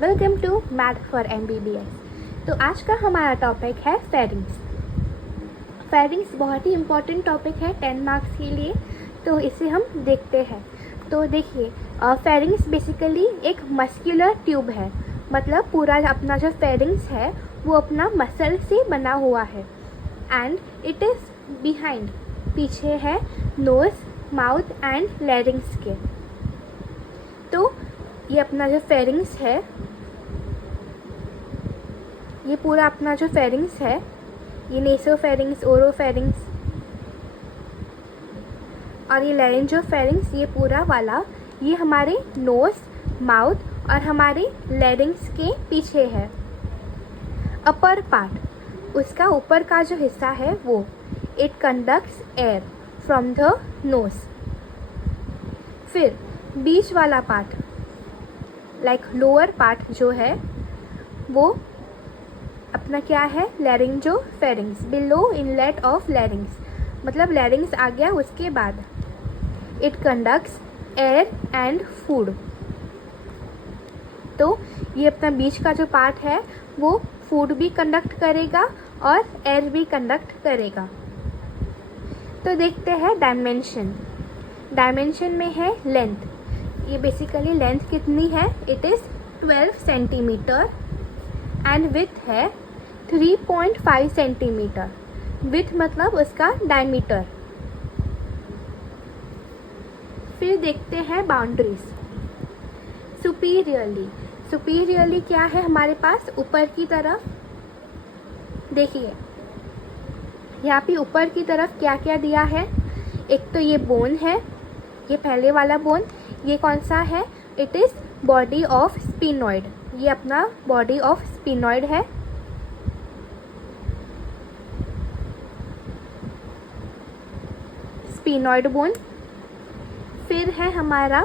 Welcome to math for MBBS। तो आज का हमारा टॉपिक है फेरिंग्स। फेरिंग्स बहुत ही इम्पॉर्टेंट टॉपिक है 10 मार्क्स के लिए, तो इसे हम देखते हैं। तो देखिए, फेरिंग्स बेसिकली एक मस्कुलर ट्यूब है, मतलब पूरा अपना जो फेरिंग्स है वो अपना मसल से बना हुआ है। एंड इट इज़ बिहाइंड, पीछे है नोज़, माउथ एंड लैरिंग्स के। तो ये अपना जो फेरिंग्स है, ये पूरा अपना जो फेरिंग्स है, ये नेसोफेरिंग्स, ओरोफेरिंग्स और ये लैरिंजोफेरिंग्स, ये पूरा वाला ये हमारे नोज़, माउथ और हमारे लैरिंग्स के पीछे है। अपर पार्ट, उसका ऊपर का जो हिस्सा है वो it conducts air from the nose. फिर बीच वाला पार्ट लाइक लोअर पार्ट जो है वो अपना क्या है, लैरिंजोफेरिंग्स, बिलो इनलेट ऑफ लैरिंग्स, मतलब लैरिंग्स आ गया उसके बाद। It conducts air and food. तो ये अपना बीच का जो पार्ट है वो फूड भी कंडक्ट करेगा और एयर भी कंडक्ट करेगा। तो देखते हैं डायमेंशन। डायमेंशन में है लेंथ, ये बेसिकली लेंथ कितनी है, it is 12 centimetre and with है 3.5 सेंटीमीटर। विथ मतलब उसका डायमीटर। फिर देखते हैं बाउंड्रीज। सुपीरियरली, सुपीरियरली क्या है हमारे पास, ऊपर की तरफ। देखिए यहाँ पे ऊपर की तरफ क्या क्या दिया है, एक तो ये बोन है, ये पहले वाला बोन, ये कौन सा है, it is body of sphenoid, ये अपना बॉडी ऑफ स्पिनॉइड है। Sphenoid bone. फिर है हमारा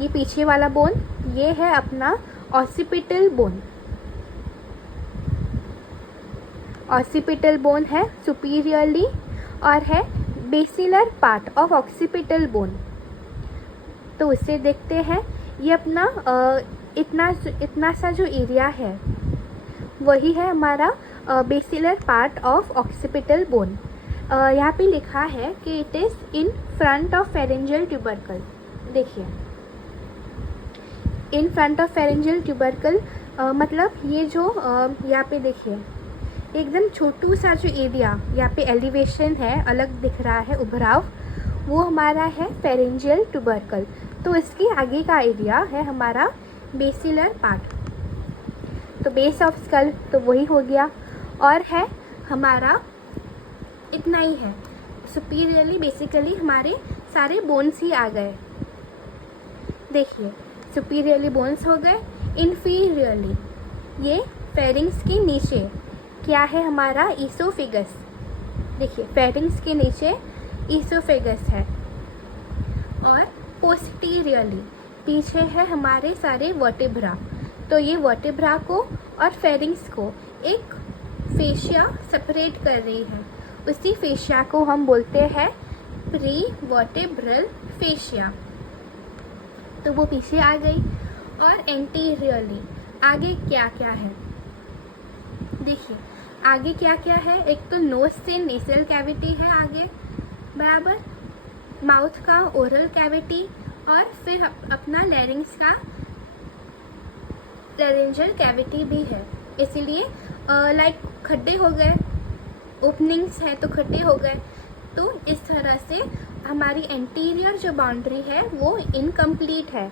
ये पीछे वाला बोन, ये है अपना ऑसिपिटल बोन। ऑसिपिटल बोन है सुपीरियरली, और है basilar part of occipital bone. तो उसे देखते हैं। ये अपना इतना सा जो एरिया है वही है हमारा basilar part of occipital bone. यहाँ पे लिखा है कि it is in front of pharyngeal tubercle. देखिए in front of pharyngeal tubercle, मतलब ये जो यहाँ पे देखिए एकदम छोटू सा जो एरिया यहाँ पे एलिवेशन है, अलग दिख रहा है उभराव, वो हमारा है फेरेंजियल ट्यूबरकल। तो इसके आगे का एरिया है हमारा बेसिलर पार्ट। तो बेस ऑफ स्कल तो वही हो गया, और है हमारा इतना ही है। सुपीरियरली बेसिकली हमारे सारे बोन्स ही आ गए। देखिए सुपीरियरली बोन्स हो गए। इन्फीरियरली ये फेरिंग्स के नीचे क्या है हमारा, ईसोफेगस। देखिए फेरिंग्स के नीचे ईसोफेगस है। और पोस्टीरियरली पीछे है हमारे सारे वर्टेब्रा। तो ये वर्टेब्रा को और फेरिंग्स को एक फेशिया सेपरेट कर रही है, उसी फेशिया को हम बोलते हैं प्री वर्टेब्रल फेशिया। तो वो पीछे आ गई। और एंटीरियरली आगे क्या क्या है, देखिए आगे क्या क्या है, एक तो नोज से नेसल कैविटी है आगे बराबर, माउथ का ओरल कैविटी, और फिर अपना लैरिंग्स का लैरिंजल कैविटी भी है। इसीलिए लाइक खड्डे हो गए, ओपनिंग्स है तो खड्डे हो गए। तो इस तरह से हमारी एंटीरियर जो बाउंड्री है वो इनकम्प्लीट है।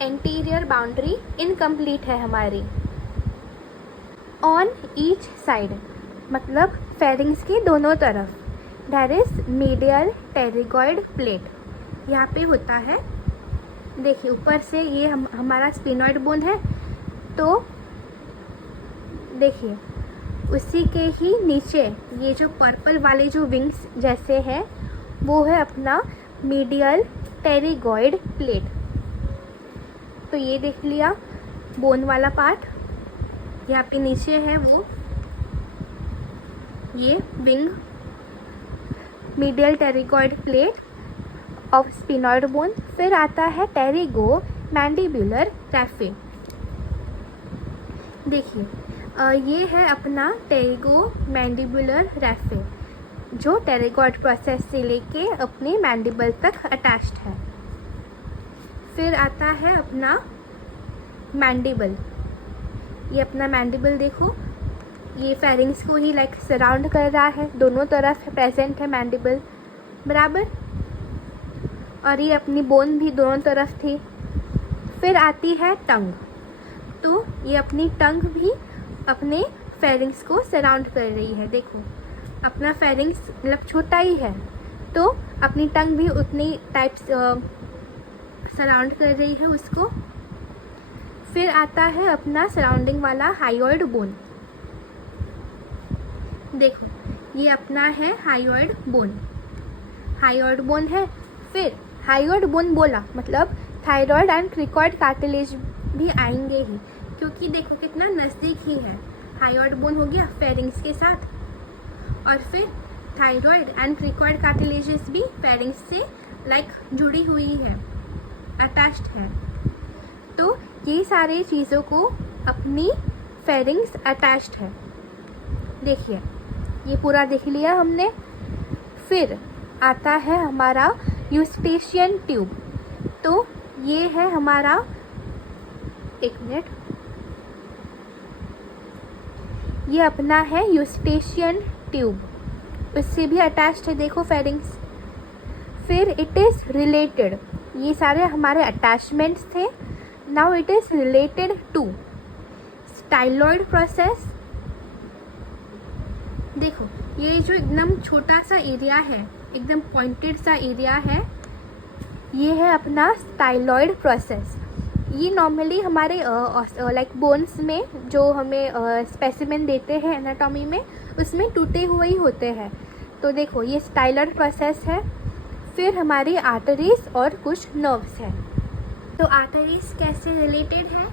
एंटीरियर बाउंड्री इनकम्प्लीट है हमारी। ऑन ईच साइड मतलब फेरिंग्स के दोनों तरफ there is medial pterygoid plate, यहाँ पे होता है। देखिए ऊपर से ये हमारा स्पिनॉइड बोन है, तो देखिए उसी के ही नीचे ये जो पर्पल वाले जो विंग्स जैसे है वो है अपना मीडियल टेरिगॉइड प्लेट। तो ये देख लिया बोन वाला पार्ट, यहाँ पे नीचे है वो ये wing, medial pterygoid plate of sphenoid bone. फिर आता है टेरिगो मैंडिबुलर रैफे। देखिए ये है अपना टेरिगो मैंडिबुलर रैफे जो टेरिगॉट प्रोसेस से लेके अपने मैंडिबल तक अटैच्ड है। फिर आता है अपना मैंडिबल। ये अपना मैंडिबल देखो, ये फेरिंग्स को ही लाइक सराउंड कर रहा है, दोनों तरफ प्रेजेंट है मैंडिबल बराबर, और ये अपनी बोन भी दोनों तरफ थी। फिर आती है टंग, तो ये अपनी टंग भी अपने फेरिंग्स को सराउंड कर रही है। देखो अपना फेरिंग्स मतलब छोटा ही है तो अपनी टंग भी उतनी टाइप्स सराउंड कर रही है उसको। फिर आता है अपना सराउंडिंग वाला हायोइड बोन। देखो ये अपना है हायोइड बोन, हायोइड बोन है। फिर हायोइड बोन बोला मतलब थायराइड एंड क्रिकॉइड कार्टिलेज भी आएंगे ही, क्योंकि देखो कितना नज़दीक ही है। हायोइड बोन हो गया फेरिंग्स के साथ, और फिर थायराइड एंड क्रिकॉइड कार्टिलेजेस भी फेरिंग्स से लाइक जुड़ी हुई है, अटैच्ड है। तो ये सारे चीज़ों को अपनी फेरिंग्स अटैच्ड है। देखिए ये पूरा देख लिया हमने। फिर आता है हमारा यूस्टेशियन ट्यूब। तो ये है हमारा, एक मिनट, ये अपना है यूस्टेशियन ट्यूब, उससे भी अटैच्ड है देखो फेरिंग्स। फिर इट इज़ रिलेटेड, ये सारे हमारे अटैचमेंट्स थे। Now it is related to styloid process. देखो ये जो एकदम छोटा सा एरिया है, एकदम पॉइंटेड सा एरिया है, ये है अपना स्टाइलॉइड प्रोसेस। ये नॉर्मली हमारे लाइक बोन्स में जो हमें स्पेसिमेन देते हैं एनाटॉमी में, उसमें टूटे हुए ही होते हैं। तो देखो ये स्टाइलॉइड प्रोसेस है। फिर हमारी आर्टरीज और कुछ नर्व्स हैं। तो आर्टरीज कैसे रिलेटेड है?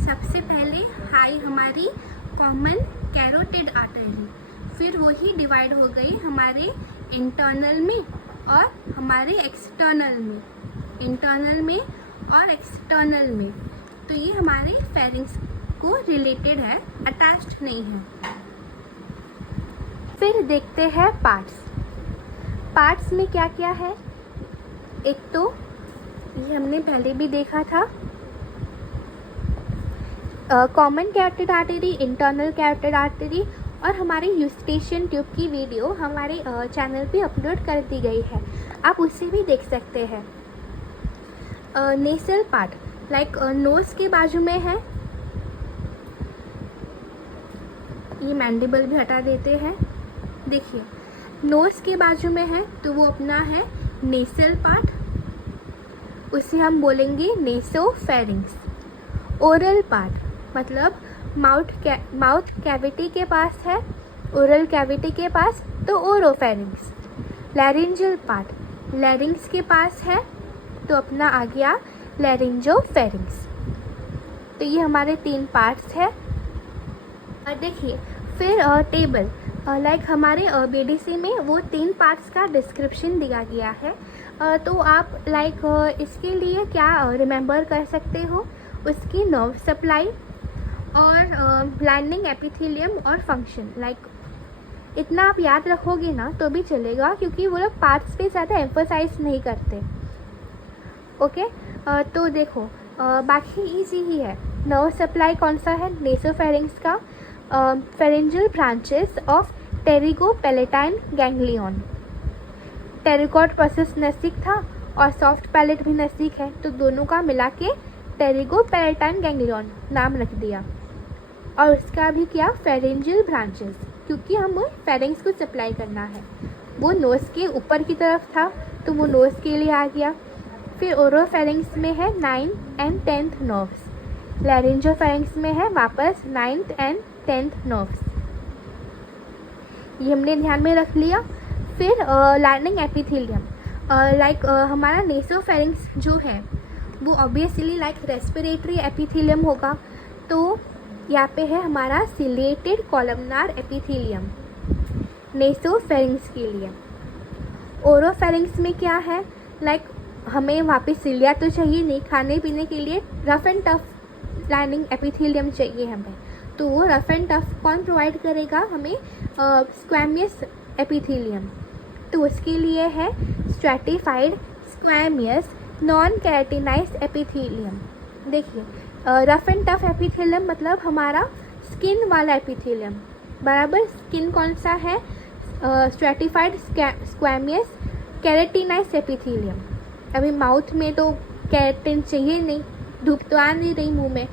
सबसे पहले हाई हमारी कॉमन कैरोटिड आर्टरी, फिर वही डिवाइड हो गई हमारे इंटरनल में और हमारे एक्सटर्नल में, इंटरनल में और एक्सटर्नल में। तो ये हमारे फेरिंग्स को रिलेटेड है, अटैच्ड नहीं है। फिर देखते हैं पार्ट्स। पार्ट्स में क्या क्या है? एक तो ये हमने पहले भी देखा था, common carotid artery, internal carotid artery, और हमारे यूस्टेशियन ट्यूब की वीडियो हमारे चैनल पे अपलोड कर दी गई है, आप उसे भी देख सकते हैं। नेसल पार्ट लाइक नोज़ के बाजू में है, ये मैंडिबल भी हटा देते हैं। देखिए नोज़ के बाजू में है तो वो अपना है नेसल पार्ट, उसे हम बोलेंगे नेसोफेरिंग्स। ओरल पार्ट मतलब माउथ कैविटी के पास है, ओरल कैविटी के पास, तो ओरोफेरिंग्स। लैरिंजल पार्ट लैरिंग्स के पास है तो अपना आ गया लैरिंजोफेरिंग्स। तो ये हमारे 3 पार्ट्स है। और देखिए फिर टेबल लाइक हमारे बीडीसी में वो 3 पार्ट्स का डिस्क्रिप्शन दिया गया है। तो आप लाइक इसके लिए क्या रिमेंबर कर सकते हो, उसकी नर्व सप्लाई और लाइनिंग एपिथेलियम और फंक्शन, लाइक इतना आप याद रखोगे ना तो भी चलेगा, क्योंकि वो लोग पार्ट्स पे ज़्यादा एम्फोसाइज नहीं करते। ओके तो देखो बाकी इजी ही है। नर्व सप्लाई कौन सा है? नेसोफेरिंग्स का pharyngeal branches of pterygopalatine ganglion. Pterygoid process नज़दीक था और सॉफ्ट पैलेट भी नज़दीक है, तो दोनों का मिला के टेरिगोपैलेटाइन गैंग्लियन नाम रख दिया। और उसका भी क्या? फेरेंजियल ब्रांचेस, क्योंकि हम फेरिंग्स को सप्लाई करना है। वो नोज़ के ऊपर की तरफ था तो वो नोज़ के लिए आ गया। फिर ओरोफेरिंग्स में है 9th and 10th नर्व्स, लैरिंजोफेरिंग्स में है वापस 9th and 10th नर्व्स। ये हमने ध्यान में रख लिया। फिर लाइनिंग एपिथेलियम लाइक हमारा नेसोफेरिंग्स जो है वो ऑब्वियसली लाइक रेस्पिरेटरी एपिथेलियम होगा, तो यहाँ पे है हमारा सिलेटेड कॉलमनार एपिथेलियम नेसोफेरिंग्स के लिए। ओरोफेरिंग्स में क्या है? लाइक हमें वहाँ पे सिलिया तो चाहिए नहीं, खाने पीने के लिए rough and tough lining epithelium चाहिए हमें। तो वो रफ एंड टफ कौन प्रोवाइड करेगा हमें? स्क्वैमियस एपिथेलियम। तो उसके लिए है स्ट्रैटिफाइड स्क्वैमियस नॉन केराटिनाइज्ड एपिथेलियम। देखिए रफ एंड टफ एपिथेलियम मतलब हमारा स्किन वाला एपिथेलियम, बराबर। स्किन कौन सा है? Stratified squamous keratinised epithelium. अभी माउथ में तो केराटिन चाहिए नहीं, धूप तो आ नहीं रही मुंह में,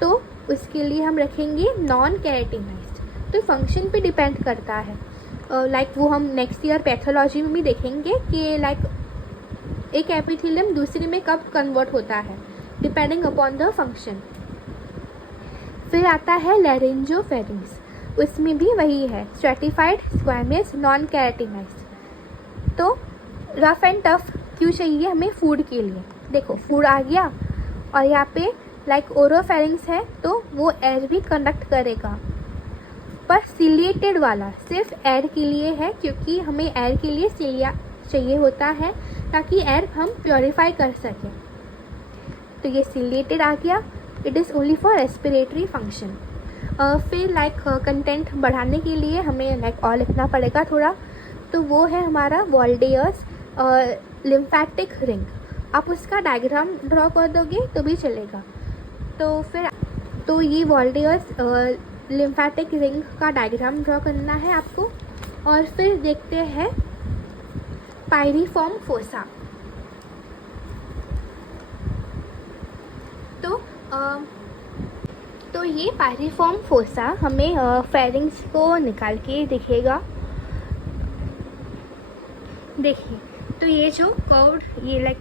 तो उसके लिए हम रखेंगे नॉन केराटिनाइज्ड। तो फंक्शन पे डिपेंड करता है। लाइक वो हम नेक्स्ट ईयर पैथोलॉजी में भी देखेंगे कि लाइक एक एपिथेलियम दूसरे में कब कन्वर्ट होता है, डिपेंडिंग अपॉन द फंक्शन। फिर आता है लैरिंजोफेरिंग्स, उसमें भी वही है स्ट्रैटिफाइड स्क्वैमियस नॉन केराटिनाइज्ड। तो रफ एंड टफ क्यों चाहिए हमें? फूड के लिए। देखो फूड आ गया और यहाँ पे लाइक ओरोफेरिंग्स है तो वो एयर भी कंडक्ट करेगा, पर सिलिएटेड वाला सिर्फ एयर के लिए है, क्योंकि हमें एयर के लिए सिलिया चाहिए होता है ताकि एयर हम प्योरीफाई कर सकें। तो ये सिलिएटेड आ गया, it is only for respiratory function. फिर लाइक कंटेंट बढ़ाने के लिए हमें लाइक और लिखना पड़ेगा थोड़ा, तो वो है हमारा वॉल्डेयर्स लिम्फेटिक रिंग। आप उसका डायग्राम ड्रॉ कर दोगे तो भी चलेगा। तो ये वॉल्डेयर्स लिम्फेटिक रिंग का डायग्राम ड्रॉ करना है आपको। और फिर देखते हैं पायरिफॉर्म फोसा। तो ये पायरिफॉर्म फोसा हमें फेरिंग्स को निकाल के दिखेगा। देखिए तो ये जो कर्व्ड ये लाइक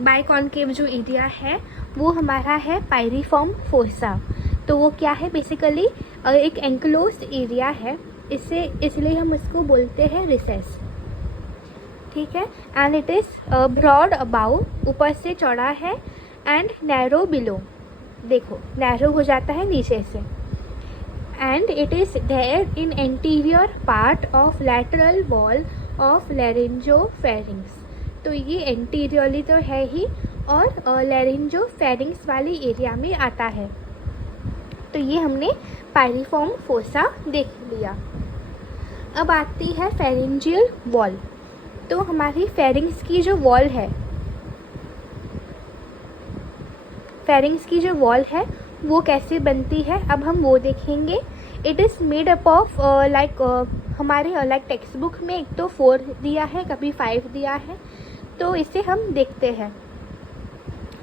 बाइकॉनकेव जो एरिया है वो हमारा है पायरिफॉर्म फोसा। तो वो क्या है? बेसिकली एक एंक्लोज्ड एरिया है, इसलिए हम इसको बोलते हैं रिसेस, ठीक है। And it is broad above, ऊपर से चौड़ा है, एंड नैरो बिलो, देखो नैरो हो जाता है नीचे से। And it is there in anterior part of lateral wall of laryngopharynx. तो ये एंटीरियरली तो है ही और लैरिंजोफेरिंग्स वाली एरिया में आता है। तो ये हमने पायरिफॉर्म फोसा देख लिया। अब आती है फेरिंजियल वॉल। तो हमारी फेरिंग्स की जो वॉल है, फेरिंग्स की जो वॉल है वो कैसे बनती है अब हम वो देखेंगे। It is made up of like हमारे लाइक टेक्स्ट बुक में एक तो 4 दिया है, कभी 5 दिया है, तो इसे हम देखते हैं।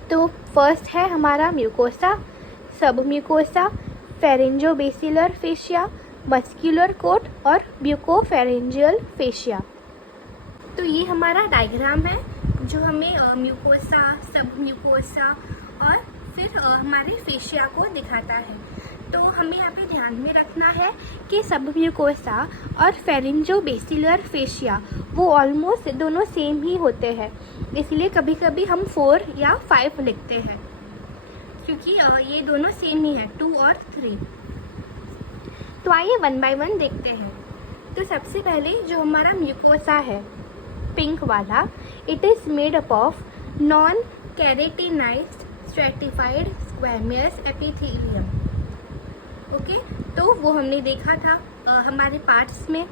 तो फर्स्ट है हमारा म्यूकोसा, सब म्यूकोसा, फेरेंजोबेसिलर फेशिया, मस्क्यूलर कोट और ब्यूकोफेरेंजियल फेशिया। तो ये हमारा डायग्राम है जो हमें म्यूकोसा, सब म्यूकोसा और फिर हमारे फेशिया को दिखाता है। तो हमें यहाँ पे ध्यान में रखना है कि सब म्यूकोसा और फेरेंजोबेसिलर फेशिया वो ऑलमोस्ट दोनों सेम ही होते हैं, इसलिए कभी कभी हम 4 या 5 लिखते हैं, क्योंकि ये दोनों सेम ही है, 2 और 3। तो आइए 1 बाय 1 देखते हैं। तो सबसे पहले जो हमारा म्यूकोसा है पिंक वाला, it is made up of non keratinised stratified squamous epithelium. Okay, तो वो हमने देखा था हमारे पार्ट्स में।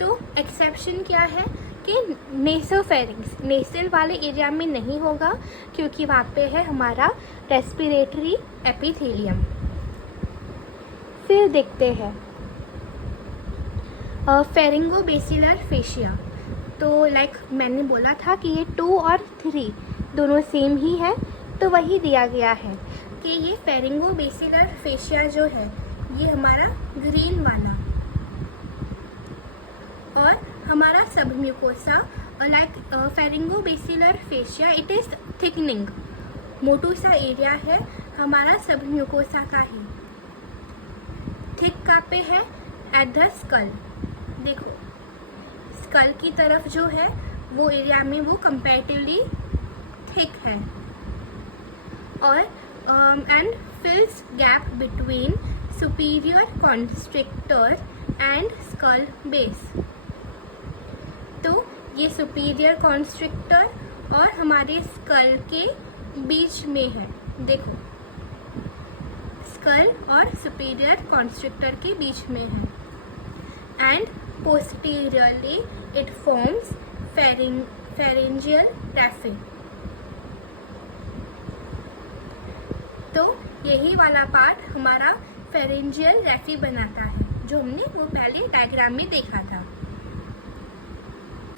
तो एक्सेप्शन क्या है कि नेसोफेरिंग्स नेसल वाले एरिया में नहीं होगा, क्योंकि वहाँ पे है हमारा रेस्पिरेटरी एपिथेलियम। फिर देखते हैं फेरिंगोबेसिलर फेशिया। तो लाइक मैंने बोला था कि ये 2 और 3 दोनों सेम ही है, तो वही दिया गया है कि ये फेरिंगोबेसिलर फेशिया जो है ये हमारा ग्रीन वाला, और हमारा सब mucosa like pharyngobasilar fascia it is thickening, मोटू सा एरिया है हमारा सब म्यूकोसा का ही। थिक का पे है एट द स्कल, देखो स्कल की तरफ जो है वो एरिया में वो कंपैरेटिवली थिक है, और and fills gap between superior constrictor and skull base. तो ये सुपीरियर कॉन्स्ट्रिक्टर और हमारे स्कल के बीच में है। देखो, स्कल और सुपीरियर कॉन्स्ट्रिक्टर के बीच में है। And posteriorly it forms pharyngeal raphe. तो यही वाला पार्ट हमारा फेरेंजियल रैफी बनाता है, जो हमने वो पहले डायग्राम में देखा था।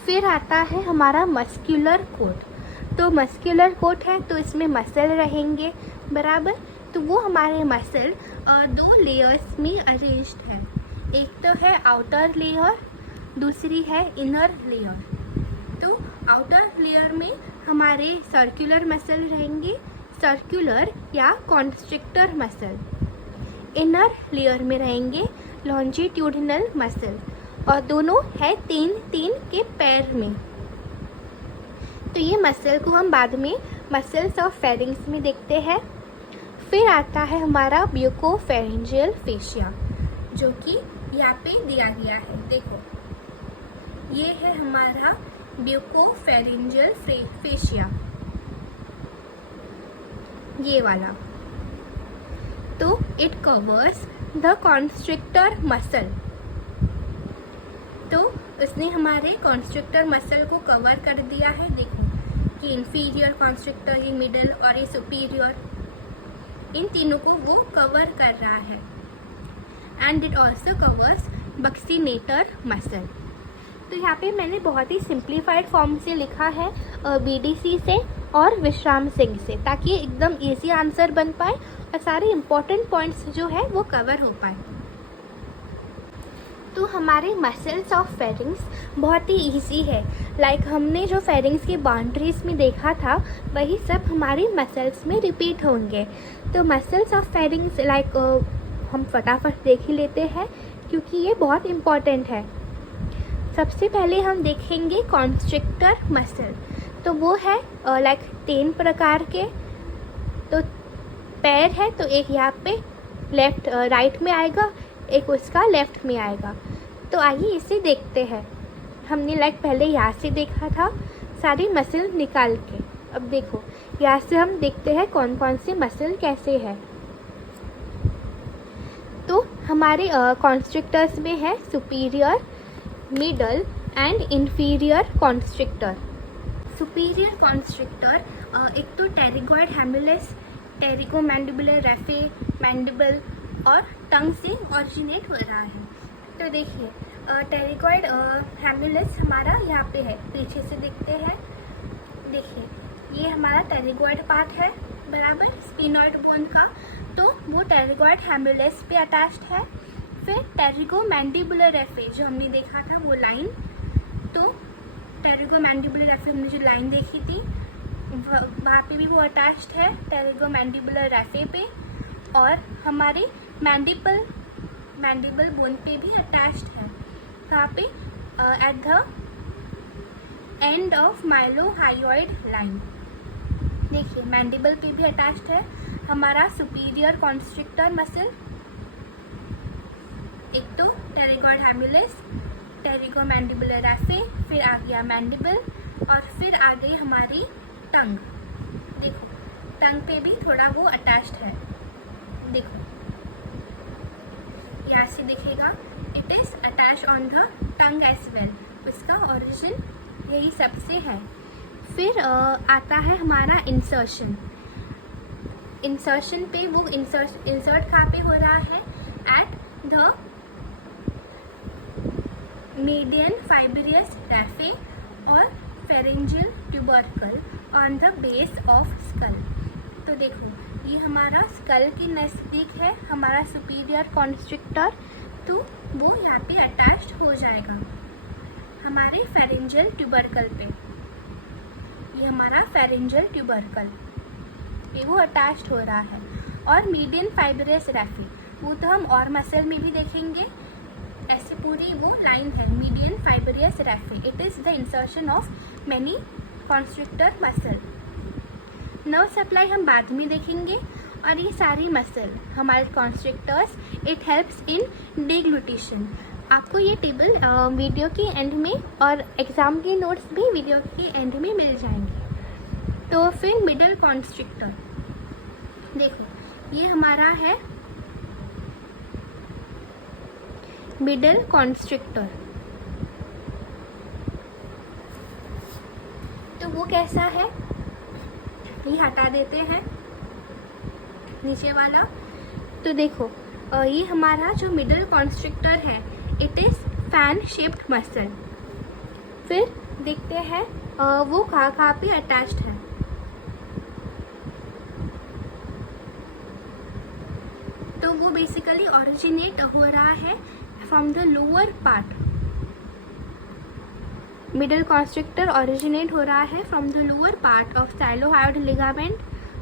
फिर आता है हमारा मस्कुलर कोट। तो मस्कुलर कोट है तो इसमें मसल रहेंगे, बराबर। तो वो हमारे मसल 2 लेयर्स में अरेंज्ड है। एक तो है आउटर लेयर, दूसरी है इनर लेयर। तो आउटर लेयर में हमारे सर्कुलर मसल रहेंगे, सर्कुलर या कॉन्स्ट्रिक्टर मसल। इनर लेयर में रहेंगे लॉन्जिट्यूडिनल मसल, और दोनों है 3-3 के पैर में। तो ये मसल को हम बाद में मसल्स ऑफ फेरिंग्स में देखते हैं। फिर आता है हमारा ब्यूकोफेरेंजियल फेशिया, जो कि यहाँ पे दिया गया है। देखो, ये है हमारा ब्यूकोफेरेंजियल फेशिया, ये वाला। तो it covers the constrictor muscle. तो उसने हमारे कॉन्स्ट्रिक्टर मसल को कवर कर दिया है। देखो कि इंफीरियर कॉन्स्ट्रिक्टर, ये मिडल और ये सुपीरियर, इन तीनों को वो कवर कर रहा है। And it also covers buccinator muscle. तो यहाँ पे मैंने बहुत ही सिंप्लीफाइड फॉर्म से लिखा है BDC से और विश्राम सिंह से, ताकि एकदम इजी आंसर बन पाए और सारे इम्पोर्टेंट पॉइंट्स जो है वो कवर हो पाए। तो हमारे मसल्स ऑफ फेरिंग्स बहुत ही इजी है। लाइक हमने जो फेरिंग्स की बाउंड्रीज में देखा था, वही सब हमारी मसल्स में रिपीट होंगे। तो मसल्स ऑफ फेरिंग्स लाइक हम फटाफट देख ही लेते हैं, क्योंकि ये बहुत इम्पॉर्टेंट है। सबसे पहले हम देखेंगे कॉन्स्ट्रिक्टर मसल। तो वो है लाइक 3 प्रकार के। तो पैर है, तो एक यहाँ पे राइट में आएगा, एक उसका लेफ्ट में आएगा। तो आइए इसे देखते हैं। हमने लाइक पहले यहाँ से देखा था सारी मसल निकाल के। अब देखो, यहाँ से हम देखते हैं कौन कौन से मसल कैसे है। तो हमारे कॉन्स्ट्रिक्टर्स में है superior, middle and inferior constrictor. Superior constrictor एक तो टेरिगॉइड हैमिलेस, टेरिगोमैंडिबुलर रैफे, मैंडिबल और टंग से ऑरिजिनेट हो रहा है। तो देखिए, टेरिगॉइड हैमिलेस हमारा यहाँ पे है, पीछे से देखते हैं। देखिए, ये हमारा टेरिगॉइड पार्ट है, बराबर, स्पिनॉइड बोन का। तो वो टेरिगॉइड हैमिलेस पे अटैच्ड है। फिर टेरिगोमैंडिबुलर रैफे जो हमने देखा था, वो लाइन। तो टेरिगोमैंडिबुलर रैफे हमने जो लाइन देखी थी, वहाँ पे भी वो अटैच्ड है टेरिगोमैंडिबुलर रैफे पे। और हमारे मैंडिबल बोन पे भी अटैच्ड है। कहाँ पे? At the end of mylohyoid line. देखिए, मैंडिबल पे भी अटैच्ड है हमारा सुपीरियर कॉन्स्ट्रिक्टर मसल। एक तो टेरिगॉइड हैमिलेस, टेरिगोमैंडिबुलर रैफे, फिर आ गया मैंडिबल, और फिर आ गई हमारी टंग। देखो, टंग पे भी थोड़ा वो अटैच्ड है। देखो, यहाँ से दिखेगा, it is attach on the tongue as well. इसका ओरिजिन यही सबसे है। फिर आता है हमारा इंसर्शन। इंसर्शन पे वो इंसर्ट कहाँ पे हो रहा है? एट द मीडियन फाइब्रियस रैफे और pharyngeal tubercle on the base of skull. तो देखो, ये हमारा स्कल के नज़दीक है हमारा सुपीरियर कॉन्स्ट्रिक्टर, तो वो यहाँ पे अटैच्ड हो जाएगा हमारे फेरेंजियल ट्यूबरकल पे। ये हमारा फेरेंजियल ट्यूबरकल पे वो अटैच्ड हो रहा है। और मीडियन फाइब्रियस रैफे, वो तो हम और मसल में भी देखेंगे। ऐसे पूरी वो लाइन है, median fibrous raphe. It is the insertion of many constrictor muscle. Nerve supply हम बाद में देखेंगे। और ये सारी मसल हमारे कॉन्स्ट्रिक्टर्स, इट हेल्प्स इन डिग्लूटिशन। आपको ये टेबल वीडियो के एंड में और एग्ज़ाम के नोट्स भी वीडियो के एंड में मिल जाएंगे। तो फिर मिडल कॉन्स्ट्रिक्टर, देखो ये हमारा है मिडल कॉन्स्ट्रिक्टर। तो वो कैसा है, ये हटा देते हैं नीचे वाला। तो देखो ये हमारा जो मिडल कॉन्स्ट्रिक्टर है, it is fan shaped muscle. फिर देखते हैं वो कहाँ पे अटैच्ड है। तो वो बेसिकली ओरिजिनेट हो रहा है from the lower part. Middle constrictor originate हो रहा है from the lower part of stylohyoid ligament,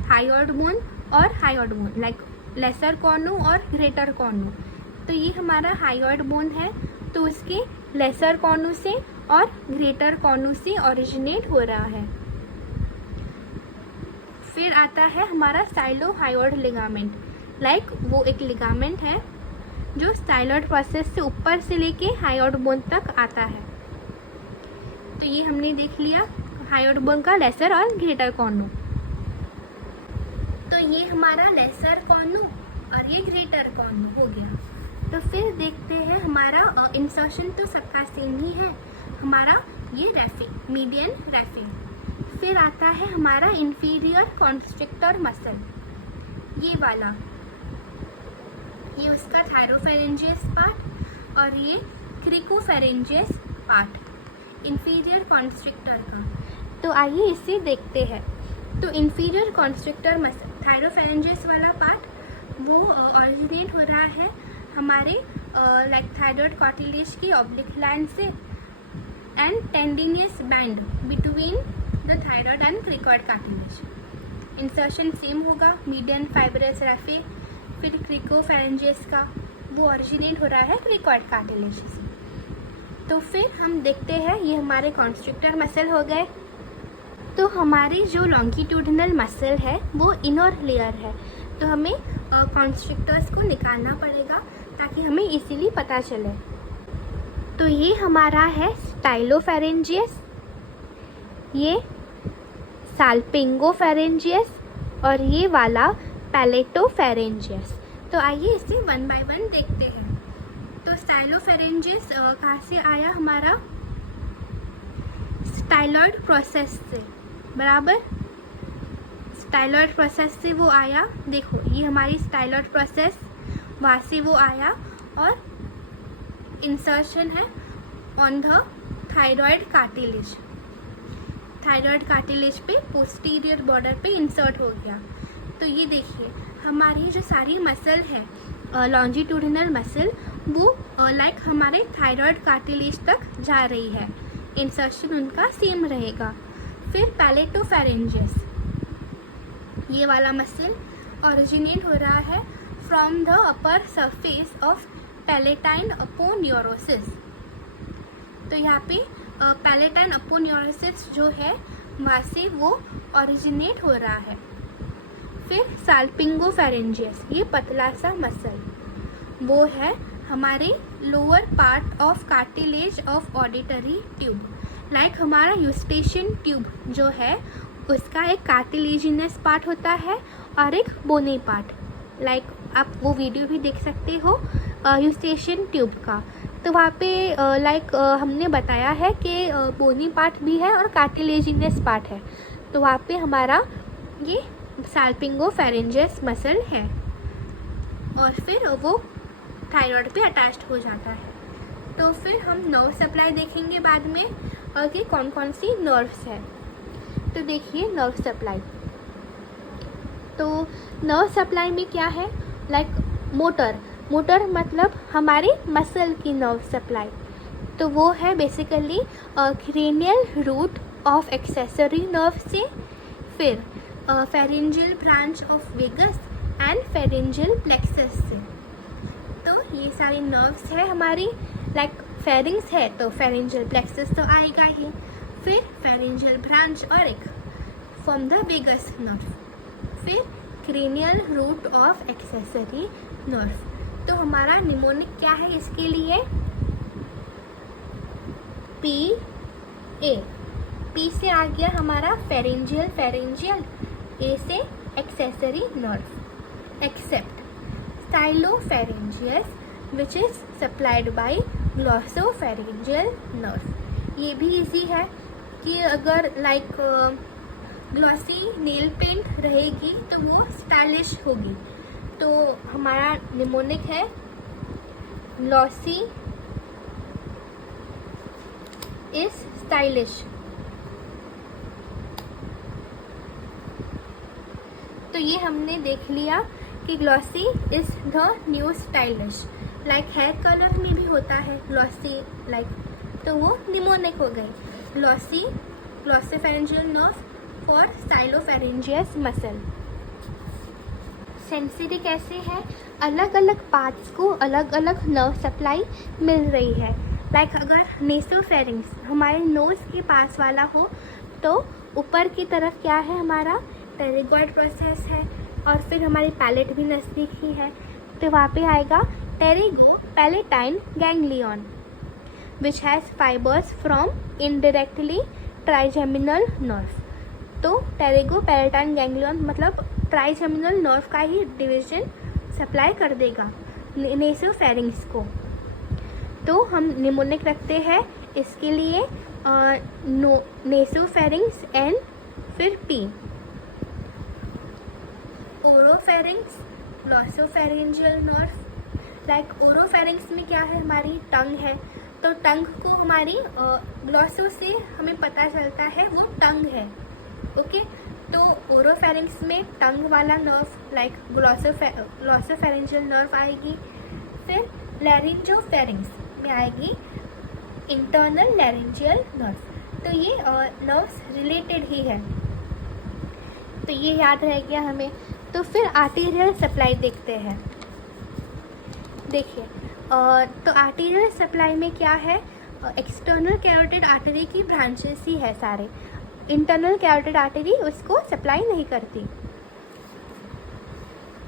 hyoid bone और hyoid bone, like lesser cornu और ग्रेटर कॉर्नू। तो ये हमारा हायोइड बोन है, तो उसके लेसर कॉर्नू से और ग्रेटर कॉर्नू से ओरिजिनेट हो रहा है। फिर आता है हमारा साइलोहायोड लिगामेंट, लाइक वो एक लिगामेंट है जो साइलोइड प्रोसेस से ऊपर से लेके हायोइड बोन तक आता है। तो ये हमने देख लिया हायोइड बोन का लेसर और ग्रेटर कॉर्नू। तो ये हमारा लेसर कॉर्नू और ये ग्रेटर कॉर्नू हो गया। तो फिर देखते हैं हमारा इंसर्शन तो सबका सेम ही है, हमारा ये रैफिंग, मीडियन रैफिंग। फिर आता है हमारा इंफीरियर कॉन्स्ट्रिक्टर मसल, ये वाला, ये उसका थायरोफेरेंजियस पार्ट और ये क्रिकोफेरेंजियस पार्ट इंफीरियर कॉन्स्ट्रिक्टर का। तो आइए इसे देखते हैं। तो इंफीरियर कॉन्स्ट्रिक्टर मसल, थायरोफेरेंजियस वाला पार्ट वो ओरिजिनेट हो रहा है हमारे लाइक थायरॉयड कार्टिलेज की ऑब्लिक लाइन से and tendinous band between the thyroid and cricoid cartilage. Insertion same होगा, मीडियन फाइब्रस रैफे। फिर क्रिकोफेरेंजियस का वो ओरिजिनेट हो रहा है क्रिकॉइड कार्टिलेज से। तो फिर हम देखते हैं ये हमारे कॉन्स्ट्रिक्टर मसल हो गए। तो हमारी जो लॉन्गिट्यूडिनल मसल है वो इनर लेयर है, तो हमें कॉन्स्ट्रिक्टर्स को निकालना पड़ेगा ताकि हमें इजीली पता चले। तो ये हमारा है स्टाइलोफेरेंजियस, ये साल्पिंगोफेरेंजियस और ये वाला पैलेटोफेरेंजियस। तो आइए इसे वन बाय वन देखते हैं। तो स्टाइलोफेरेंजियस कहाँ से आया, हमारा स्टाइलॉइड प्रोसेस से, बराबर स्टाइलॉइड प्रोसेस से वो आया। देखो ये हमारी स्टाइलॉइड प्रोसेस, वहाँ से वो आया और इंसर्शन है on the thyroid cartilage. Thyroid cartilage पे पोस्टीरियर बॉर्डर पे इंसर्ट हो गया। तो ये देखिए हमारी जो सारी मसल है लॉन्जिट्यूडिनल मसल, वो लाइक हमारे थायरॉयड कार्टिलेज तक जा रही है, इंसर्शन उनका सेम रहेगा। फिर पैलेटोफेरेंजियस, ये वाला मसल ओरिजिनेट हो रहा है from the upper surface of palatine aponeurosis. तो यहाँ पे पैलेटाइन अपोन्यूरोसिस जो है वहाँ से वो ओरिजिनेट हो रहा है। फिर साल्पिंगोफेरेंजियस, ये पतला सा मसल, वो है हमारे lower part of cartilage of auditory tube. Like हमारा यूस्टेशियन ट्यूब जो है उसका एक कार्टिलेजिनस पार्ट होता है और एक बोनी पार्ट। लाइक आप वो वीडियो भी देख सकते हो यूस्टेशियन ट्यूब का। तो वहाँ पे लाइक हमने बताया है कि बोनी पार्ट भी है और कार्टिलेजिनस पार्ट है। तो वहाँ पे हमारा ये साल्पिंगोफेरेंजियस मसल है और फिर वो थायरॉयड पे अटैच्ड हो जाता है। तो फिर हम नर्व सप्लाई देखेंगे बाद में कि कौन कौन सी नर्व्स है। तो देखिए नर्व सप्लाई, तो नर्व सप्लाई में क्या है, लाइक मोटर मतलब हमारी मसल की नर्व सप्लाई। तो वो है basically cranial root of accessory nerve से, फिर pharyngeal branch of vagus and pharyngeal plexus से। तो ये सारी नर्व्स है हमारी, लाइक फेरिंग्स है तो फेरेंजियल प्लेक्सस तो आएगा ही, फिर फेरेंजियल ब्रांच और एक फ्रॉम द वेगस नर्व, फिर cranial root of accessory nerve. तो हमारा निमोनिक क्या है इसके लिए, ए, पी से आ गया हमारा फेरेंजियल, फेरेंजियल ए से accessory nerve, except stylopharyngeus which is supplied by glossopharyngeal nerve. ये भी इजी है कि अगर लाइक ग्लॉसी नेल पेंट रहेगी तो वो स्टाइलिश होगी, तो हमारा निमोनिक है ग्लॉसी इज स्टाइलिश। तो ये हमने देख लिया कि glossy is the new stylish. Like hair colour में भी होता है ग्लॉसी लाइक, तो वो निमोनिक हो गई glossy glossopharyngeal nerve for stylopharyngeus muscle. Sensory कैसे है, अलग अलग पार्ट्स को अलग अलग नर्व सप्लाई मिल रही है। लाइक अगर नेसोफेरिंग्स हमारे नोज़ के पास वाला हो तो ऊपर की तरफ क्या है, हमारा टेरिगॉइड प्रोसेस है, और फिर हमारी पैलेट भी नज़दीक ही है, तो वहाँ पे आएगा pterygo palatine ganglion which has fibres from indirectly trigeminal nerve. तो टेरिगो पैलेटाइन गैंग्लियन मतलब ट्राइजेमिनल नर्व का ही डिवीजन सप्लाई कर देगा नेसोफेरिंग्स को। तो हम निमोनिक रखते हैं इसके लिए नेसोफेरिंग्स एन, फिर P. Oropharynx glossopharyngeal nerve. Like oropharynx में क्या है, हमारी टंग है, तो टंग को हमारी ग्लॉसो से हमें पता चलता है वो टंग है। ओके, तो ओरोफेरिंग्स में टंग वाला नर्व लाइक ग्लॉसोफेरेंजियल नर्व आएगी। फिर लैरिंजोफेरिंग्स में आएगी इंटरनल लैरिंजियल नर्व। तो ये नर्व्स रिलेटेड ही है, तो ये याद रह गया हमें। तो फिर आर्टीरियल सप्लाई देखते हैं। देखिए तो आर्टीरियल सप्लाई में क्या है, एक्सटर्नल कैरोटिड आर्टरी की ब्रांचेस ही है सारे, इंटरनल कैरोटिड आर्टरी उसको सप्लाई नहीं करती।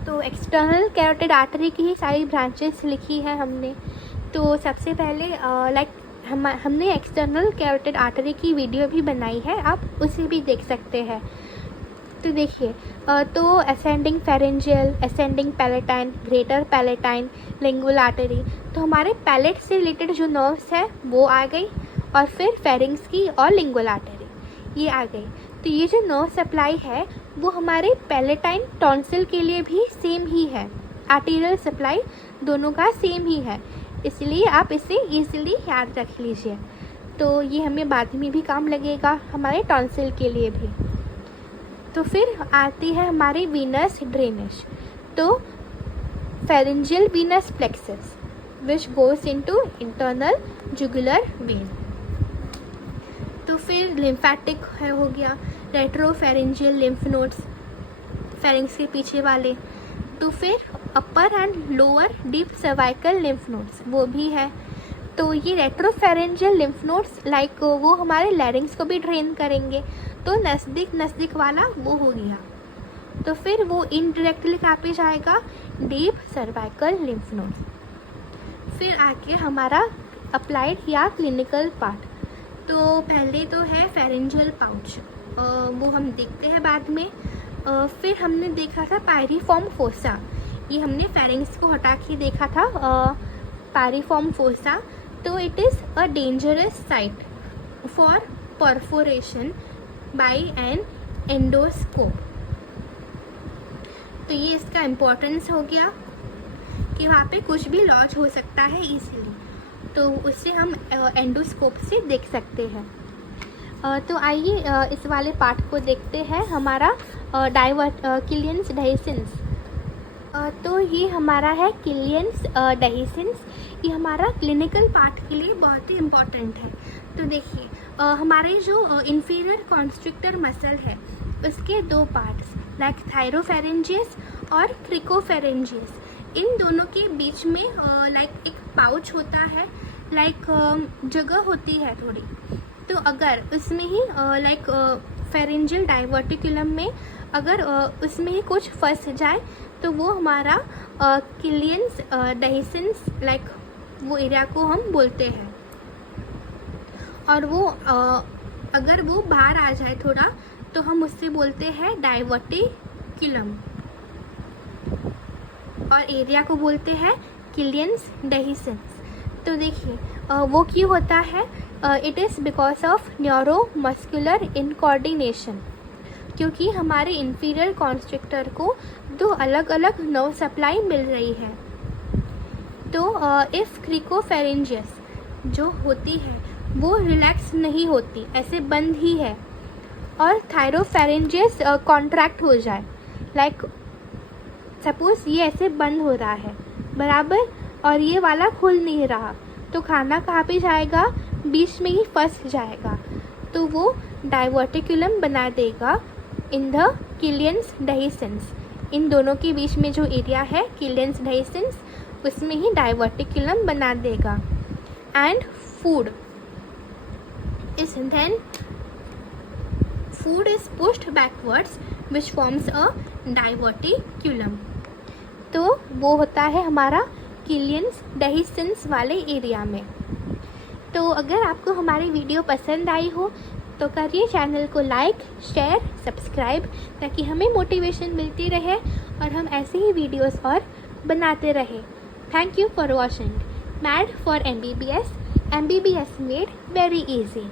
तो एक्सटर्नल कैरोटिड आर्टरी की ही सारी ब्रांचेस लिखी है हमने। तो सबसे पहले लाइक हमने एक्सटर्नल कैरोटिड आर्टरी की वीडियो भी बनाई है, आप उसे भी देख सकते हैं। तो देखिए तो ascending pharyngeal, ascending palatine, greater palatine, lingual artery, तो हमारे पैलेट से रिलेटेड जो नर्व्स है वो आ गई, और फिर फेरिंग्स की और लिंगुअल आर्टरी ये आ गई। तो ये जो नर्व सप्लाई है वो हमारे पैलेटाइन टॉन्सिल के लिए भी सेम ही है, आर्टीरियल सप्लाई दोनों का सेम ही है, इसलिए आप इसे ईजिली याद रख लीजिए। तो ये हमें बाद में भी काम लगेगा, हमारे टॉन्सिल के लिए भी। तो फिर आती है हमारी वीनस ड्रेनेज। तो pharyngeal Venus plexus which goes into internal jugular vein. तो फिर लिम्फेटिक है हो गया, रेट्रोफेरेंजियल लिम्फ नोड्स फेरिंग्स के पीछे वाले। तो फिर upper and lower deep cervical lymph nodes वो भी है। तो ये रेट्रोफेरेंजियल लिम्फ नोड्स लाइक वो हमारे लैरिंग्स को भी ड्रेन करेंगे, तो नज़दीक नज़दीक वाला वो हो गया। तो फिर वो इनडायरेक्टली कहाँ पे जाएगा, डीप सर्वाइकल लिम्फ नोड्स। फिर आके हमारा अप्लाइड या क्लिनिकल पार्ट। तो पहले तो है फेरेंजियल पाउच, वो हम देखते हैं बाद में। फिर हमने देखा था पायरिफॉर्म फोसा, ये हमने फेरिंग्स को हटा के देखा था पायरिफॉर्म फोसा। तो it is a dangerous site for perforation by an endoscope. तो ये इसका इम्पोर्टेंस हो गया कि वहाँ पे कुछ भी लॉज हो सकता है इजीली, तो उससे हम एंडोस्कोप से देख सकते हैं। तो आइए इस वाले पार्ट को देखते हैं, हमारा किलियंस डेहिसेंस। तो ये हमारा है किलियंस डेहिसेंस, ये हमारा क्लिनिकल पार्ट के लिए बहुत ही इम्पॉर्टेंट है। तो देखिए हमारे जो इंफीरियर कॉन्स्ट्रिक्टर मसल है उसके दो पार्ट्स लाइक थायरोफेरेंजियस और क्रिकोफेरेंजियस, इन दोनों के बीच में लाइक एक पाउच होता है, लाइक जगह होती है थोड़ी। तो अगर उसमें ही लाइक फेरेंजियल डाइवर्टिकुलम में अगर उसमें ही कुछ फंस जाए तो वो हमारा किलियंस डेहिसेंस लाइक वो एरिया को हम बोलते हैं। और वो अगर वो बाहर आ जाए थोड़ा तो हम उससे बोलते हैं डाइवर्टिक्यूलम, और एरिया को बोलते हैं किलियंस डेहिसेंस। तो देखिए वो क्यों होता है, it is because of neuromuscular incoordination, क्योंकि हमारे इंफीरियर कॉन्स्ट्रिक्टर को दो अलग अलग नर्व सप्लाई मिल रही है। तो इफ़ क्रिकोफेरेंजियस जो होती है वो रिलैक्स नहीं होती, ऐसे बंद ही है, और थायरोफेरेंजियस कॉन्ट्रैक्ट हो जाए, लाइक सपोज़ ये ऐसे बंद हो रहा है बराबर, और ये वाला खुल नहीं रहा, तो खाना कहाँ पे जाएगा, बीच में ही फंस जाएगा, तो वो डाइवर्टिक्यूलम बना देगा इन द किलियंस डेहिसेंस। इन दोनों के बीच में जो एरिया है किलियंस डेहिसेंस, उसमें ही डाइवर्टिक्यूलम बना देगा। And food is pushed backwards which forms a diverticulum. तो वो होता है हमारा किलियंस डेहिसेंस वाले एरिया में। तो अगर आपको हमारी वीडियो पसंद आई हो तो करिए चैनल को लाइक, शेयर, सब्सक्राइब, ताकि हमें मोटिवेशन मिलती रहे और हम ऐसे ही वीडियोस और बनाते रहे। Thank you for watching mad for MBBS, MBBS made very easy.